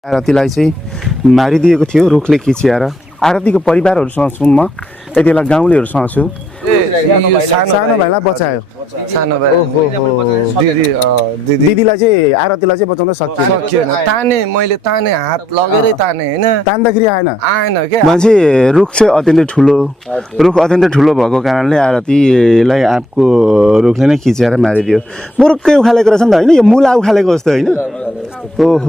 आरतीलाई चाहिँ मारिदिएको थियो रुखले खिचिएर। आरतीको परिवारहरूसँग छु म, यति बेला गाउँलेहरूसँग छु। सानो भाइलाई बचायो। सानो भाइ ओहो दिदीलाई चाहिँ आरतीलाई चाहिँ बचाउन सकिएन। ताने मैले ताने हात लगेरै ताने हैन, तान्दाखेरि आएन क्या मान्छे। रुख चाहिँ अत्यन्तै ठुलो, रुख अत्यन्तै ठुलो भएको कारणले आरतीलाई आँपको रुखले नै खिचेर मारिदियो। मुरुक्कै उखालेको रहेछ नि त होइन, यो मुला उखालेको जस्तो होइन। ओहो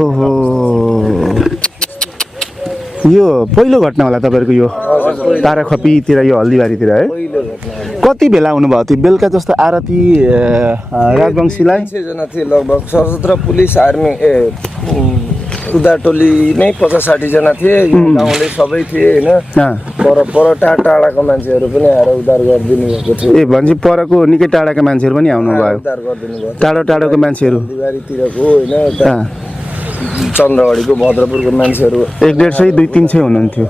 यो पहिलो घटना होला तपाईँहरूको यो ताराखपीतिर, यो हल्दीबारीतिर है? कति बेला आउनुभएको थियो? बेलुका जस्तो आरती राजवंशीलाई 6 जना थिए लगभग। सशस्त्र पुलिस आर्मी उदार टोली नै 50-60 जना थिए। गाउँले सबै थिए हैन। पर टाढाको मान्छेहरू पनि आएर उद्धार गरिदिनु भएको थियो। ए भनेपछि परको निकै टाढाका मान्छेहरू पनि आउनुभयो? उद्धार गरिदिनु भयो। टाढोको मान्छेहरू हल्दीबारीतिरको हैन, चन्द्रगढीको भद्रपुरको मान्छेहरू 150 200-300 हुनुहुन्थ्यो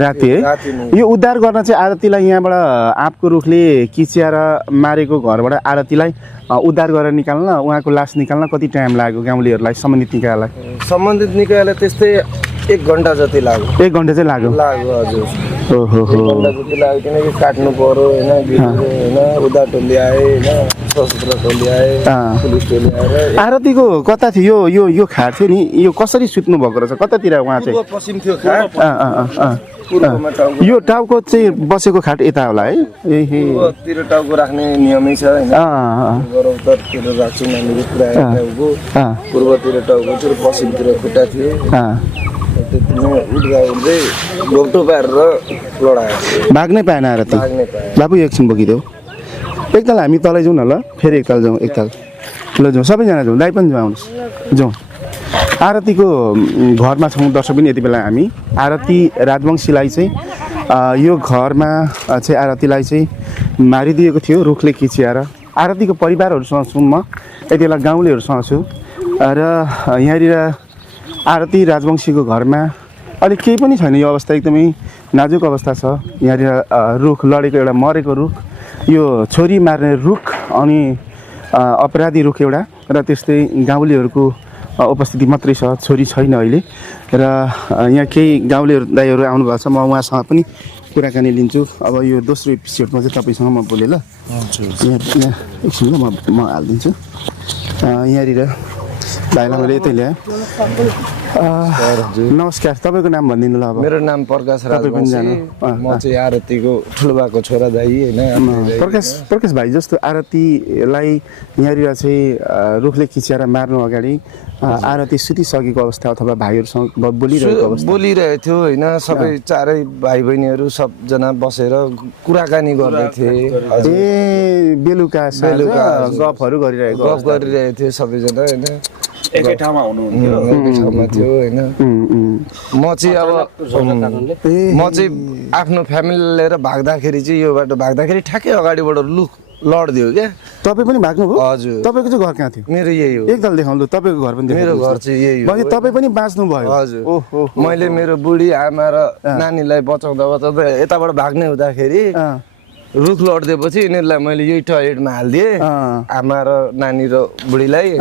राति है? यो उद्धार गर्न चाहिँ आरतीलाई यहाँबाट आँपको रुखले किच्याएर मारेको घरबाट आरतीलाई उद्धार गरेर निकाल्न, उहाँको लास निकाल्न कति टाइम लाग्यो गाउँलेहरूलाई, सम्बन्धित निकायलाई? सम्बन्धित निकायलाई त्यस्तै 1 घन्टा जति लाग्यो। 1 घन्टा चाहिँ लाग्यो? हजुर। ओहो 1 घन्टा जति लाग्यो, किनकि काट्नु पर्यो हैन। उद्धार टोली आए हैन, सशस्त्र टोली आए, पुलिस टोली आएर। आरतीको कता थियो यो खाट थियो नि, यो कसरी सुत्नु भएको रहेछ? कतातिर उहाँ चाहिँ? पूर्व पश्चिम थियो खाट। पूर्वमा टाउको, यो टाउको चाहिँ बसेको खाट यता होला है? पूर्वतिर टाउको राख्ने नियमै छ हैन। उत्तरतिर राख्छु हामीले पुरा टाउको। पूर्वतिर टाउको थियो, पश्चिमतिर खुट्टा थियो। त्यतिमै उड्दै घोप्टो पारेर लडायो। भाग्नै पाएन आरती? भाग्नै पाएन। बाबु एकछिन बोकिदेऊ। एकताल हामी तलै जाउँ न ल, फेरि एकताल जाउँ। एकताल ल जाउँ, सबैजना जाउँ, दाइ पनि जाउँ, आउनुहोस् जाउँ। आरतीको घरमा छौँ दर्शक पनि। यति बेला हामी आरती राजवंशीलाई चाहिँ यो घरमा चाहिँ आरतीलाई चाहिँ मारिदिएको थियो रुखले खिचिएर। आरतीको परिवारहरूसँग छु म, यति बेला गाउँलेहरूसँग छु। र यहाँनिर आरती राजवंशीको घरमा अहिले केही पनि छैन, यो अवस्था एकदमै नाजुक अवस्था छ। यहाँनिर रुख लडेको, एउटा मरेको रुख, यो छोरी मार्ने रुख, अनि अपराधी रुख एउटा, र त्यस्तै गाउँलेहरूको उपस्थिति मात्रै छ, छोरी छैन अहिले। र यहाँ केही गाउँलेहरू दाइहरू आउनुभएको छ, म उहाँसँग पनि कुराकानी लिन्छु। अब यो दोस्रो एपिसोडमा चाहिँ तपाईँसँग म बोलेँ ल। यहाँ एकछिन ल, म हालिदिन्छु। यहाँनिर भाइलाई मैले यतै ल्याएँ। नमस्कार, तपाईँको नाम भनिदिनु ल। अब मेरो नाम प्रकाश राजवंशी। म चाहिँ आरतीको ठुलोबाको छोरा दाइ हैन। प्रकाश भाइ, जस्तो आरतीलाई यहाँनिर चाहिँ रुखले खिचेर मार्नु अगाडि आरती सुतिसकेको अवस्था अथवा भाइहरूसँग बोलिरहेको अवस्था? बोलिरहेको थियो हैन। सबै चारै भाइ बहिनीहरू सबजना बसेर कुराकानी गर्दै थिए। ए बेलुका गफहरू गरिरहेको थियो सबैजना हैन। एकै ठाउँमा हुनुहुन्थ्यो, एकै ठाउँमा थियो हैन। म चाहिँ आफ्नो फ्यामिली लिएर भाग्दाखेरि चाहिँ यो बाटो भाग्दाखेरि ठ्याक्कै अगाडिबाट लुक लड्दियो क्या। तपाईँ पनि भाग्नुभयो? हजुर। तपाईँको चाहिँ घर कहाँ थियो? मेरो यही हो। एकताल देखाउनु, तपाईँको घर पनि? मेरो घर चाहिँ यही हो। तपाईँ पनि बाँच्नु भयो? हजुर। मैले मेरो बुढी आमा र नानीलाई बचाउँदा यताबाट भाग्ने हुँदाखेरि रुख लड्दिएपछि यिनीहरूलाई मैले यही टोयलेटमा हालिदिएँ, आमा र नानी र बुढीलाई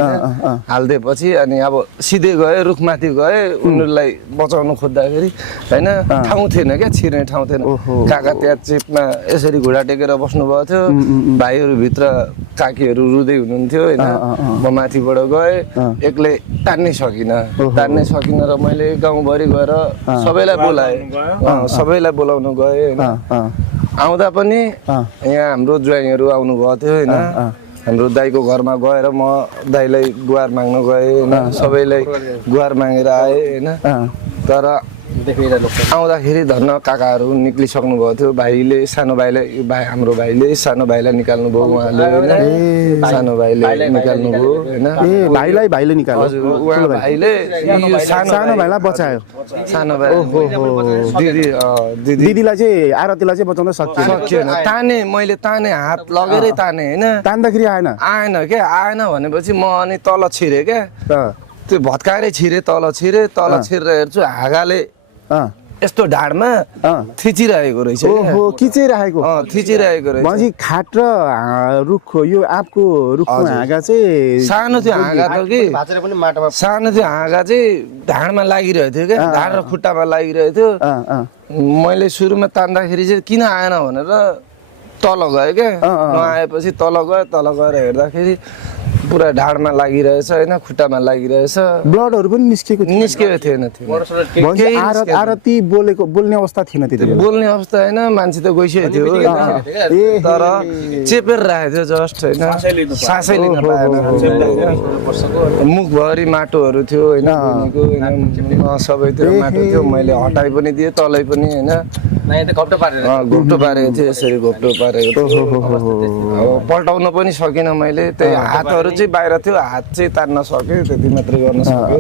हालिदिएपछि। अनि अब सिधै गएँ, रुखमाथि गएँ उनीहरूलाई बचाउनु खोज्दाखेरि होइन, ठाउँ थिएन क्या, छिर्ने ठाउँ थिएन। काका त्यहाँ चिपमा यसरी घुँडा टेकेर बस्नुभएको थियो, भाइहरू भित्र काकीहरू रुँदै हुनुहुन्थ्यो होइन। म माथिबाट गएँ, एक्लै तान्नै सकिनँ र मैले गाउँभरि गएर सबैलाई बोलाउनु गएँ होइन। आउँदा पनि यहाँ हाम्रो ज्वाइँहरू आउनुभएको थियो होइन। हाम्रो दाइको घरमा गएर म दाइलाई गुहार माग्न गएँ होइन, सबैलाई गुहार मागेर आएँ होइन। तर आउँदाखेरि धन्न काकाहरू निक्लिसक्नु भएको थियो। भाइले हाम्रो भाइले सानो भाइलाई निकाल्नु भयो, उहाँले होइन, सानो भाइले निकाल्नु भयो होइन। भाइले निकाल्नु? हजुर, उहाँ भाइले सानो भाइलाई बचायो? सानो भाइ। दिदीलाई चाहिँ आरतीलाई चाहिँ बचाउन सकिएन। ताने मैले ताने हात लगेरै ताने हैन। तान्दाखेरि आएन क्या। आएन भनेपछि म अनि तल छिरेँ क्या। त्यो भत्काएरै छिरेँ, तल छिरेर हेर्छु हाँगाले यस्तो ढाडमा थिचिरहेको रहेछ ओहो किचिरहेको थिचिरहेको रहेछ भनेपछि खाट र रुखको यो आँपको रुखको हाँगा चाहिँ सानो थियो हाँगा त कि सानो थियो हाँगा चाहिँ ढाडमा लागिरहेको थियो क्या ढाड र खुट्टामा लागिरहेको थियो मैले सुरुमा तान्दाखेरि चाहिँ किन आएन भनेर तल गएँ क्या नआएपछि तल गएर हेर्दाखेरि पुरा ढाडमा लागिरहेछ होइन खुट्टामा लागिरहेछ ब्लडहरू पनि निस्केको थिएन आरती बोल्ने अवस्था थिएन त्यति बेला बोल्ने अवस्था होइन मान्छे त गइसकेको थियो होइन तर चेपेर राखेको थियो जस्ट होइन सासै लिन पाएन मुखभरि माटोहरू थियो होइन सबैतिर माटो थियो मैले हटाइ पनि दिएँ तलै पनि होइन घोप्टो पारेको थियो यसरी घोप्टो पारेको थियो पल्टाउन पनि सकिनँ मैले त्यही हातहरू चाहिँ बाहिर थियो हात चाहिँ तान्न सक्यो त्यति मात्रै गर्न सक्यो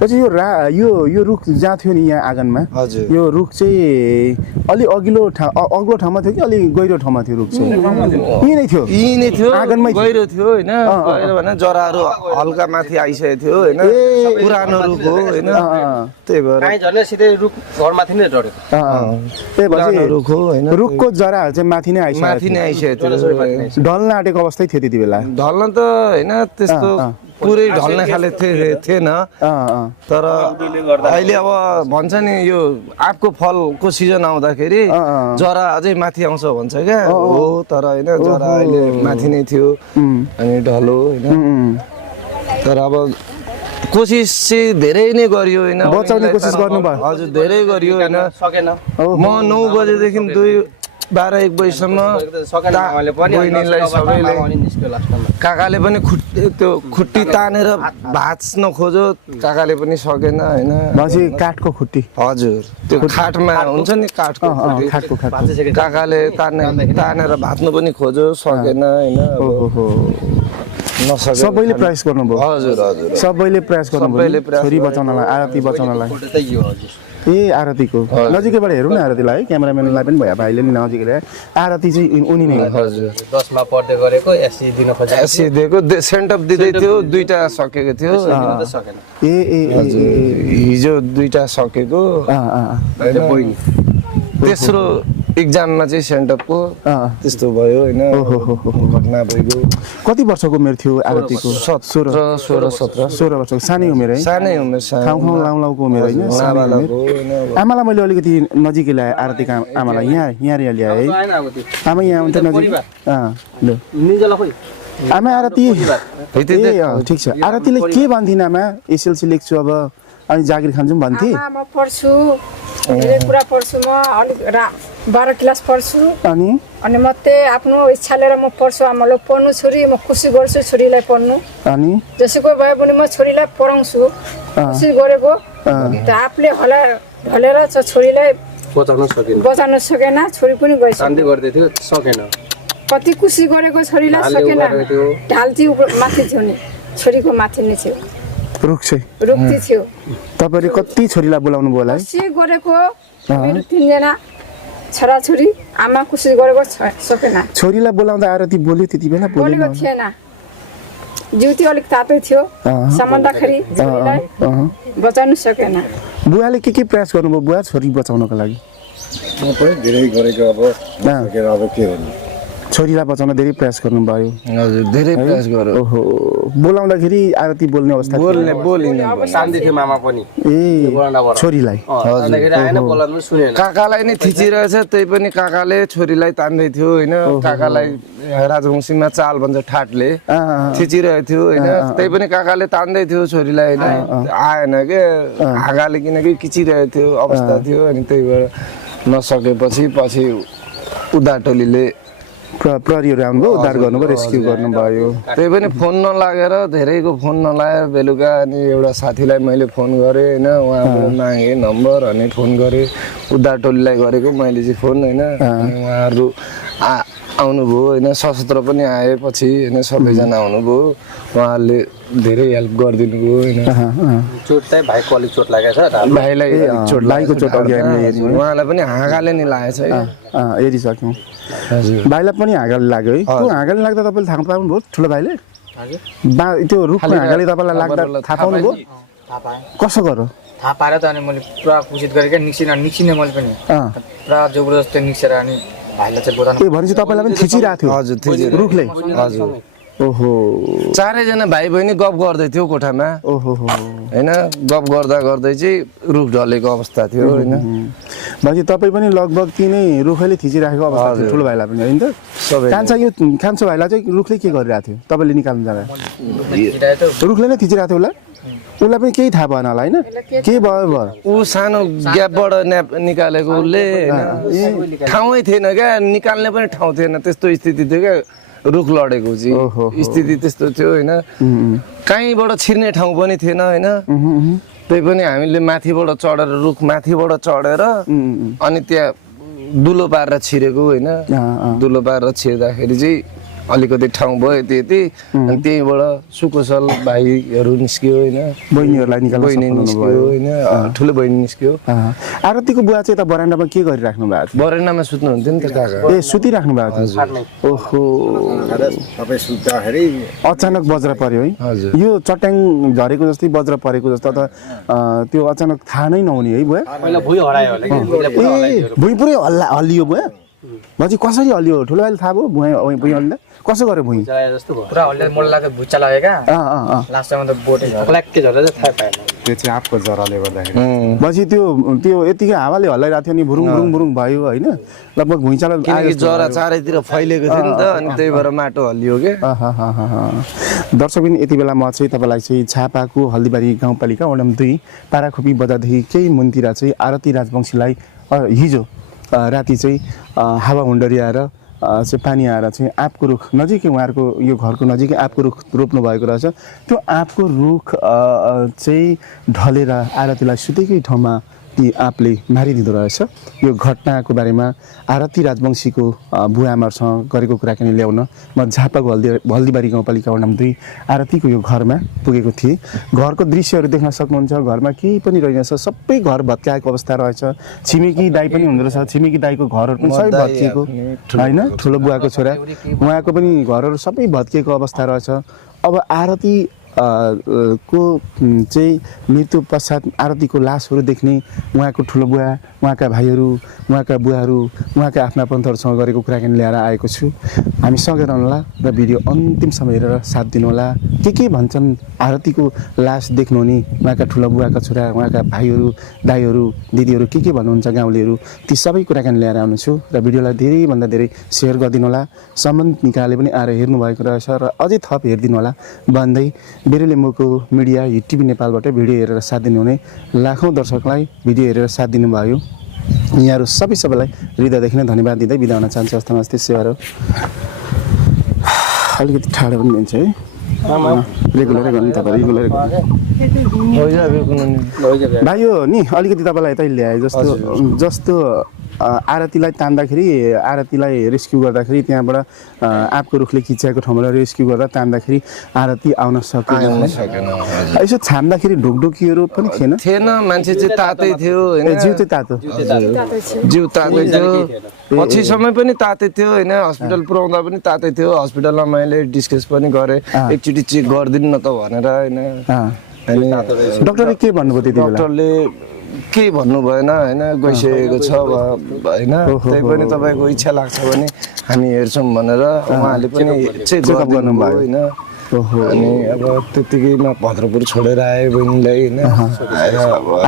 पछि यो रुख जहाँ थियो नि यहाँ आँगनमा हजुर यो रुख चाहिँ अलि अघिल्लो ठाउँमा थियो कि अलि गहिरो ठाउँमा थियो रुख चाहिँ यही नै थियो आँगनमै गहिरो थियो होइन गहिरो भने जराहरू हल्का माथि आइसकेको थियो होइन पुरानो रुख हो होइन त्यही भएर सिधै रुख घरमाथि नै झरेको पुरानो रुख हो होइन रुखको जराहरू चाहिँ माथि नै आइसकेको थियो ढल्न आँटेको अवस्थै थियो त्यति बेला ढल्न त होइन त्यस्तो पुरै ढल्ने खाले थिएन तर अहिले अब भन्छ नि यो आँपको फलको सिजन आउँदाखेरि जरा अझै माथि आउँछ भन्छ क्या हो तर होइन जरा अहिले माथि नै थियो अनि ढलो होइन तर अब कोसिस चाहिँ धेरै नै गरियो होइन बचाउने कोसिस गर्नुभयो हजुर धेरै गरियो होइन सकेन म 9 बजेदेखि 12-1 बजीसम्म बहिनीलाई सबैले काकाले पनि त्यो खुट्टी तानेर भाँच्न खोज्यो काकाले पनि सकेन होइन काठको खुट्टी हजुर त्यो खाटमा हुन्छ नि काठको काकाले तानेर भाँच्नु पनि खोज्यो सकेन होइन सबैले प्रयास गर्नुभयो हजुर हजुर सबैले प्रयास गर्नुभयो छोरी बचाउनलाई आरती बचाउनलाई ए आरतीको नजिकैबाट हेरौँ न आरतीलाई क्यामेराम्यानलाई पनि भयो भाइले नि नजिकै आरती चाहिँ उनी नै हजुर 10 मा पढ्दै गरेको एससी दिन खोजेको एससी दिएको सेन्ट अप दिँदै थियो 2टा सकेको थियो सकेन हिजो 2टा सकेको तेस्रो एक्जाममा चाहिँ सेन्टअपको त्यस्तो भयो होइन घटना भइगयो कति वर्षको उमेर थियो आरतीको 16 वर्षको सानै उमेर है सानै उमेर ठाउँ लाउलाउको उमेर होइन आमालाई मैले अलिकति नजिकै ल्याएँ आरतीका आमालाई यहाँ ल्याएँ है आमा यहाँ हुन्छ नजिक आमा आरती ठिक छ आरतीले के भन्थिन् आमा एसएलसी लेख्छु अब अनि जागिर खान्छु भन्थे म पढ्छु धेरै कुरा पढ्छु म अलिक 12 क्लास पढ्छु अनि मात्रै आफ्नो इच्छा लिएर म पढ्छु आमाले पढ्नु छोरी म खुसी गर्छु छोरीलाई पढ्नु अनि जसको भए पनि म छोरीलाई पढाउँछु खुसी गरेको त आफूले ढलेर छोरीलाई बचाउन सकेन छोरी पनि गइसक्यो शान्ति गर्दै थियो सकेन कति खुसी गरेको छोरीलाई सकेन ढाल्ती माथि थियो नि छोरीको माथि नै थियो रुख थियो तपाईले कति छोरीलाई बोलाउनु भयो होला खुसी गरेको मेरो 3 जना छोराछोरी आमा खुसी गरेको सकेन छोरीलाई बोलाउँदा आरती बोल्यो त्यति बेला बोलेको थिएन ज्युति अलिक तातै थियो सम्बन्धखेरि छोरीलाई बचाउन सकेन बुवाले के प्रयास गर्नुभयो बुवा छोरी बचाउनको लागि म पनि धेरै गरेको अब सकेर अब के भन्नु छोरीलाई बचाउन धेरै प्रयास गर्नुभयो हजुर धेरै प्रयास गर्यो ओहो बोलाउँदाखेरि आरती बोल्ने अवस्था बोलिने शान्ति थियो मामा पनि छोरीलाई काकालाई नै थिचिरहेछ त्यही पनि काकाले छोरीलाई तान्दै थियो होइन काकालाई राजवंशीमा चाल भन्छ ठाटले थिचिरहेको थियो होइन त्यही पनि काकाले तान्दै थियो छोरीलाई होइन आएन के हाँगाले किनकि किचिरहेको थियो अवस्था थियो अनि त्यही भएर नसकेपछि पछि उद्धार टोलीले प्रहरीहरू आउनुभयो उद्धार गर्नुभयो रेस्क्यु गर्नुभयो त्यही पनि फोन नलागेर धेरैको फोन नलागेर बेलुका अनि एउटा साथीलाई मैले फोन गरेँ होइन उहाँबाट मागेँ नम्बर अनि फोन गरेँ उद्धार टोलीलाई गरेको मैले चाहिँ फोन होइन उहाँहरू आउनुभयो होइन सशस्त्र पनि आएपछि होइन सबैजना आउनुभयो उहाँहरूले धेरै हेल्प गरिदिनु भयो होइन चोट चाहिँ भाइको अलिक चोट लागेको छ भाइलाई भाइको चोट उहाँलाई पनि हाँगाले नि लागेको छ हेरिसक्यौँ भाइलाई पनि हाँगाले लाग्यो है त्यो हाँगाले लाग्दा तपाईँले थाहा पाउनुभयो ठुलो भाइले त्यो रुखको हाँगाले तपाईँलाई लाग्दा थाहा पाउनुभयो कसो गर थाहा पाएर त अनि मैले पुरा कोसिस गरेँ क्या निक्सिने मैले पनि पुरा जबरजस्ती निक्सेर अनि भाइलाई चाहिँ बोलाउनु ए भनेपछि तपाईँलाई पनि थिचिरहेको थियो हजुर थिचेर रुखले हजुर ओहो चारैजना भाइ बहिनी गफ गर्दै थियो कोठामा ओहो होइन गफ गर्दा गर्दै चाहिँ रुख ढलेको अवस्था थियो होइन भनेपछि तपाईँ पनि लगभग तिनै रुखैले थिचिराखेको अवस्था थियो ठुलो भाइलाई पनि होइन त सबै कान्छो भाइलाई चाहिँ रुखले के गरिरहेको थियो तपाईँले निकाल्नु जाँदा रुखले नै थिचिरहेको थियो उसलाई पनि केही थाहा भएन होला होइन के भयो ऊ सानो ग्यापबाट निकालेको उसले होइन ठाउँै थिएन क्या निकाल्ने पनि ठाउँ थिएन त्यस्तो स्थिति थियो क्या रुख लडेको चाहिँ स्थिति त्यस्तो थियो होइन कहीँबाट छिर्ने ठाउँ पनि थिएन होइन त्यही पनि हामीले माथिबाट चढेर रुख माथिबाट चढेर अनि त्यहाँ दुलो पारेर छिरेको होइन दुलो पारेर छिर्दाखेरि चाहिँ अलिकति ठाउँ भयो यति अनि त्यहीँबाट सुकुशल भाइहरू निस्कियो होइन बहिनीहरूलाई बहिनी निस्कियो होइन ठुलो बहिनी निस्कियो आरतीको बुवा चाहिँ त बरान्डामा के गरिराख्नु भएको बरेन्डामा सुत्नुहुन्थ्यो नि त काका ए सुतिराख्नु भएको थियो ओहो तपाईँ सुत्दाखेरि अचानक बज्र पर्यो है हजुर यो चट्याङ झरेको जस्तै बज्र परेको जस्तो अथवा त्यो अचानक थाहा नै नहुने है बुवा पहिला भुइँ हरायो होला कि ए भुइँ पुरै हल्लियो बुवा भनेपछि कसरी हल्लियो ठुलो भाइले थाहा भयो भुइँ हल्लिँदा कसो गर्यो भुइँ जस्तो भयो पुरा हल्ले मलाई लाग्यो भुच्चा लाग्यो क्या लास्टमा त बोटै क्ल्याक्के झरेर थाहा पाएन त्यो चाहिँ आँपको जराले गर्दाखेरि भनेपछि त्यो यतिकै हावाले हल्लाइरहेको थियो नि भुरुङ भुरुङ भुरुङ भयो होइन लगभग भुइँचालो किनकि जरा चारैतिर फैलिएको थियो नि त अनि त्यही भएर माटो हल्लियो के दर्शक पनि यति बेला म चाहिँ तपाईँलाई चाहिँ छापाको हल्दीबारी गाउँपालिका वडा नम्बर 2 पाराखोपी बजारदेखि केही मुनतिर चाहिँ आरती राजवंशीलाई हिजो राति चाहिँ हावा हुन्डरी आएर चाहिँ पानी आएर चाहिँ आँपको रुख नजिकै उहाँहरूको यो घरको नजिकै आँपको रुख रोप्नु भएको रहेछ त्यो आँपको रुख चाहिँ ढलेर आरतीलाई सुतेकै ठाउँमा ती आँपले मारिदिँदो रहेछ यो घटनाको बारेमा आरती राजवंशीको बुवा आमाहरूसँग गरेको कुराकानी ल्याउन म झापाको हल्दीबारी गाउँपालिका वडा नम्बर 2 आरतीको यो घरमा पुगेको थिएँ घरको दृश्यहरू देख्न सक्नुहुन्छ घरमा केही पनि रहेनछ सबै घर भत्काएको अवस्था रहेछ छिमेकी दाई पनि हुँदो रहेछ छिमेकी दाईको घरहरू पनि सबै भत्किएको होइन ठुलो बुवाको छोरा उहाँको पनि घरहरू सबै भत्किएको अवस्था रहेछ अब आरती को चाहिँ मृत्यु पश्चात आरतीको लासहरू देख्ने उहाँको ठुलो बुवा उहाँका भाइहरू उहाँका बुवाहरू उहाँका आफ्ना पन्थहरूसँग गरेको कुराकानी ल्याएर आएको छु हामी सँगै रहनुहोला र भिडियो अन्तिमसम्म हेरेर साथ दिनुहोला के भन्छन् आरतीको लास देख्नुहुने उहाँका ठुलो बुवाका छोरा उहाँका भाइहरू दाइहरू दिदीहरू के भन्नुहुन्छ गाउँलेहरू ती सबै कुराकानी ल्याएर आउनेछु र भिडियोलाई धेरैभन्दा धेरै सेयर गरिदिनु होला सम्बन्धित निकायले पनि आएर हेर्नुभएको रहेछ र अझै थप हेरिदिनु होला भन्दै बेरेलेम्बोको मिडिया हिट टिभी नेपालबाट भिडियो हेरेर साथ दिनुहुने लाखौँ दर्शकलाई भिडियो हेरेर साथ दिनुभयो यहाँहरू सबैलाई हृदयदेखि नै धन्यवाद दिँदै बिदा हुन चाहन्छु हस्त नमस्ते सेवारो अलिकति ठाडो पनि दिन्छ है रेगुलरै गर्नु तपाईँ रेगुलरै भाइ यो नि अलिकति तपाईँलाई यतै ल्याए जस्तो आरतीलाई तान्दाखेरि आरतीलाई रेस्क्यु गर्दाखेरि त्यहाँबाट आँपको रुखले खिच्याएको ठाउँबाट रेस्क्यु गर्दा तान्दाखेरि आरती आउन सकेन यसो छाम्दाखेरि ढुकढुकीहरू पनि थिएन मान्छे चाहिँ तातै थियो जिउ चाहिँ तातो जिउ तातै थियो पछिसम्म पनि तातै थियो होइन हस्पिटल पुऱ्याउँदा पनि तातै थियो हस्पिटलमा मैले डिस्कस पनि गरेँ एकचोटि चेक गरिदिनु न त भनेर होइन डक्टरले के भन्नुभयो त्यति बेला डक्टरले केही भन्नु भएन होइन गइसकेको छ होइन त्यही पनि तपाईँको इच्छा लाग्छ भने हामी हेर्छौँ भनेर उहाँले पनि चेक गर्नुभयो होइन अनि अब त्यतिकैमा भद्रपुर छोडेर आयो बहिनीलाई होइन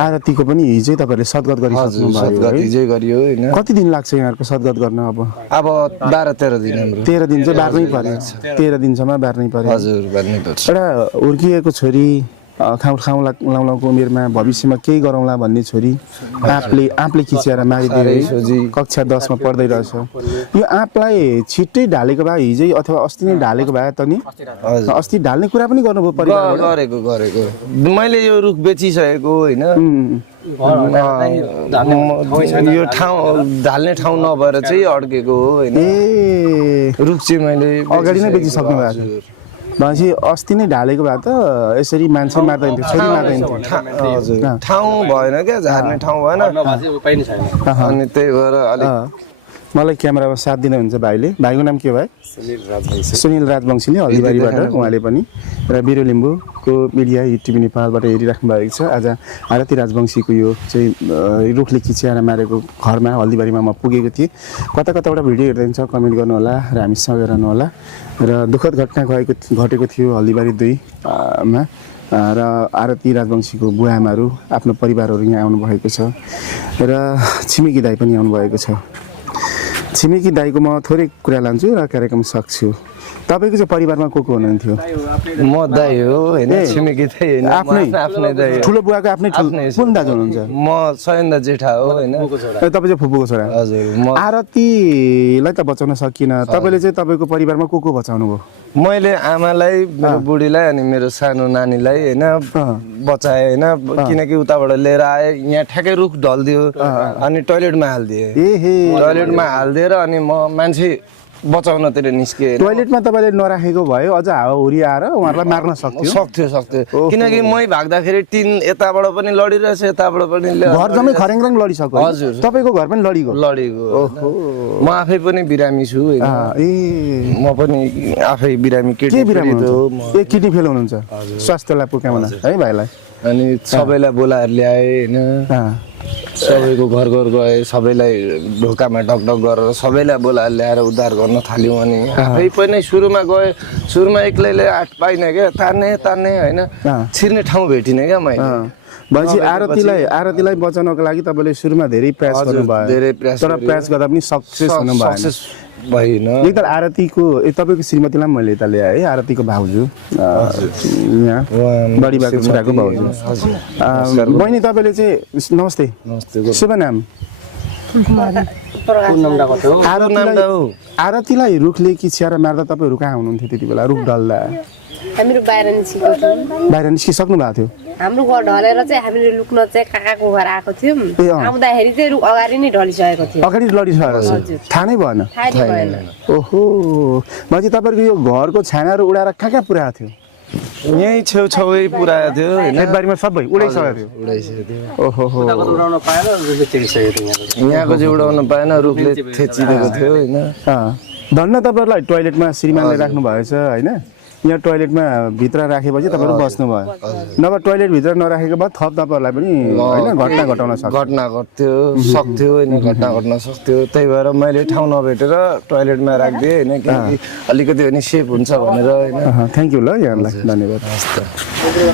आरतीको पनि हिजै तपाईँहरूले सद्गत गरिसक्नु हिजै गरियो होइन कति दिन लाग्छ यहाँहरूको सद्गत गर्न अब 12-13 दिन हाम्रो 13 दिन चाहिँ बार्नै पर्यो 13 दिनसम्म बार्नै पर्यो हजुर बार्नै पर्छ एउटा हुर्किएको छोरी खाउँ लाउलाउको उमेरमा भविष्यमा केही गरौँला भन्ने छोरी आँपले खिचेर मारिदियो कक्षा 10 मा पढ्दै रहेछ यो आँपलाई छिट्टै ढालेको भए हिजै अथवा अस्ति नै ढालेको भए त नि अस्ति ढाल्ने कुरा पनि गर्नुभयो गरेको मैले यो रुख बेचिसकेको होइन यो ठाउँ ढाल्ने ठाउँ नभएर चाहिँ अड्केको हो होइन रुख चाहिँ मैले अगाडि नै बेचिसक्नु भएको भनेपछि अस्ति नै ढालेको भए त यसरी मान्छे मार्दैन थियो छोरी मार्दैन ठाउँ भएन क्या झार्ने ठाउँ भएन अनि त्यही भएर अलिक मलाई क्यामेरामा साथ दिनुहुन्छ भाइले। भाइको नाम के भयो? सुनिल राजवंशीले हल्दीबारीबाट उहाँले पनि र बिरो लिम्बूको मिडिया टिभी नेपालबाट हेरिराख्नु भएको छ। आज आरती राजवंशीको यो चाहिँ रुखले किच्याएर मारेको घरमा हल्दीबारीमा म पुगेको थिएँ। कता कताबाट भिडियो हेर्दै हुन्छ कमेन्ट गर्नु होला र हामीसँग रहनु होला। र दुःखद घटना घटेको थियो हल्दीबारी 2 मा र आरती राजवंशीको बुवा आमाहरू आफ्नो परिवारहरू यहाँ आउनुभएको छ र छिमेकी दाइ पनि आउनुभएको छ। छिमेकी दाइको म थोरै कुरा लान्छु र कार्यक्रम सक्छु। तपाईँको चाहिँ परिवारमा को हुनुहुन्थ्यो? म दाइ हो होइन, छिमेकी दाइ होइन, आफ्नै दाइ हो। ठुलो बुवाको आफ्नै कुन दाजु हुनुहुन्छ? म सयन्दा जेठा हो होइन। तपाईँ चाहिँ फुपूको छोरा? हजुर। आरतीलाई त बचाउन सकिनँ, तपाईँले चाहिँ तपाईँको परिवारमा को बचाउनु भयो? मैले आमालाई, मेरो बुढीलाई अनि मेरो सानो नानीलाई होइन बचाएँ होइन, किनकि उताबाट लिएर आएँ, यहाँ ठ्याक्कै रुख ढल्दियो अनि टोइलेटमा हालिदिएँ। टोइलेटमा हालिदिएर अनि म मान्छे बचाउनतिर निस्केँ। टोइलेटमा तपाईँले नराखेको भयो अझ हावाहुरी आएर उहाँहरूलाई मार्न सक्थ्यो किनकि मै भाग्दाखेरि टिन यताबाट पनि लडिरहेछ, यताबाट पनि घर जम्मै खरेङरङ लडिसक्यो। हजुर। तपाईँको घर पनि लडिगयो? म आफै पनि बिरामी छु होइन। म पनि आफै बिरामी, के बिरामी हो? ए किडनी फेल हुनुहुन्छ? स्वास्थ्य लाभको कामना है भाइलाई। अनि सबैलाई बोलाएर ल्याएँ होइन, सबैको घर गए, सबैलाई ढोकामा ढकढक गरेर सबैलाई बोलाएर ल्याएर उद्धार गर्न थाल्यौँ। अनि आफै पनि सुरुमा एक्लैले आँट पाइनँ क्या, तान्ने होइन, छिर्ने ठाउँ भेटिनँ क्या मैले। भनेपछि आरतीलाई बचाउनको लागि तपाईँले सुरुमा धेरै प्रयास गर्नुभयो, तर प्रयास गर्दा पनि सक्सेस हुनु भएन। एकताल आरतीको तपाईँको श्रीमतीलाई पनि मैले यता ल्याएँ है, आरतीको भाउजू यहाँ बढी भएको छोराको भाउजू। बहिनी तपाईँले चाहिँ नमस्ते, शुभ नाम? आरतीलाई रुखले किच्याएर मार्दा तपाईँहरू कहाँ हुनुहुन्थ्यो त्यति बेला? रुख ढल्दा हामीहरू बाहिर निस्केको थियौँ। बाहिर निस्किसक्नु भएको थियो? हाम्रो घर ढलेर चाहिँ हामीले लुक्न चाहिँ काकाको घर आएको थियौँ। आउँदाखेरि चाहिँ रुख अगाडि नै ढलिसकेको थियो। अगाडि लडिसकेको? थाहा नै भएन? ओहो, भनेपछि तपाईँहरूको यो घरको छानाहरू उडाएर कहाँ पुऱ्याएको थियो? यहीँ छेउछाउै पुऱ्याएको थियो होइन, खेतबारीमा सबै उडाइसकेको थियो? ओहो, यहाँको चाहिँ उडाउन पाएन, रुखले थेचिदिएको थियो होइन। धन्न तपाईँहरूलाई टोइलेटमा श्रीमानले राख्नु भएछ होइन, यहाँ टोइलेटमा भित्र राखेपछि तपाईँहरू बस्नुभयो, नभए टोइलेटभित्र नराखेको भए थप तपाईँहरूलाई पनि होइन घटना घटाउन सक्थ्यो होइन, घटना घट्न सक्थ्यो। त्यही भएर मैले ठाउँ नभेटेर टोइलेटमा राखिदिएँ होइन, किनकि अलिकति पनि सेफ हुन्छ भनेर होइन। थ्याङ्क यू ल यहाँलाई, धन्यवाद।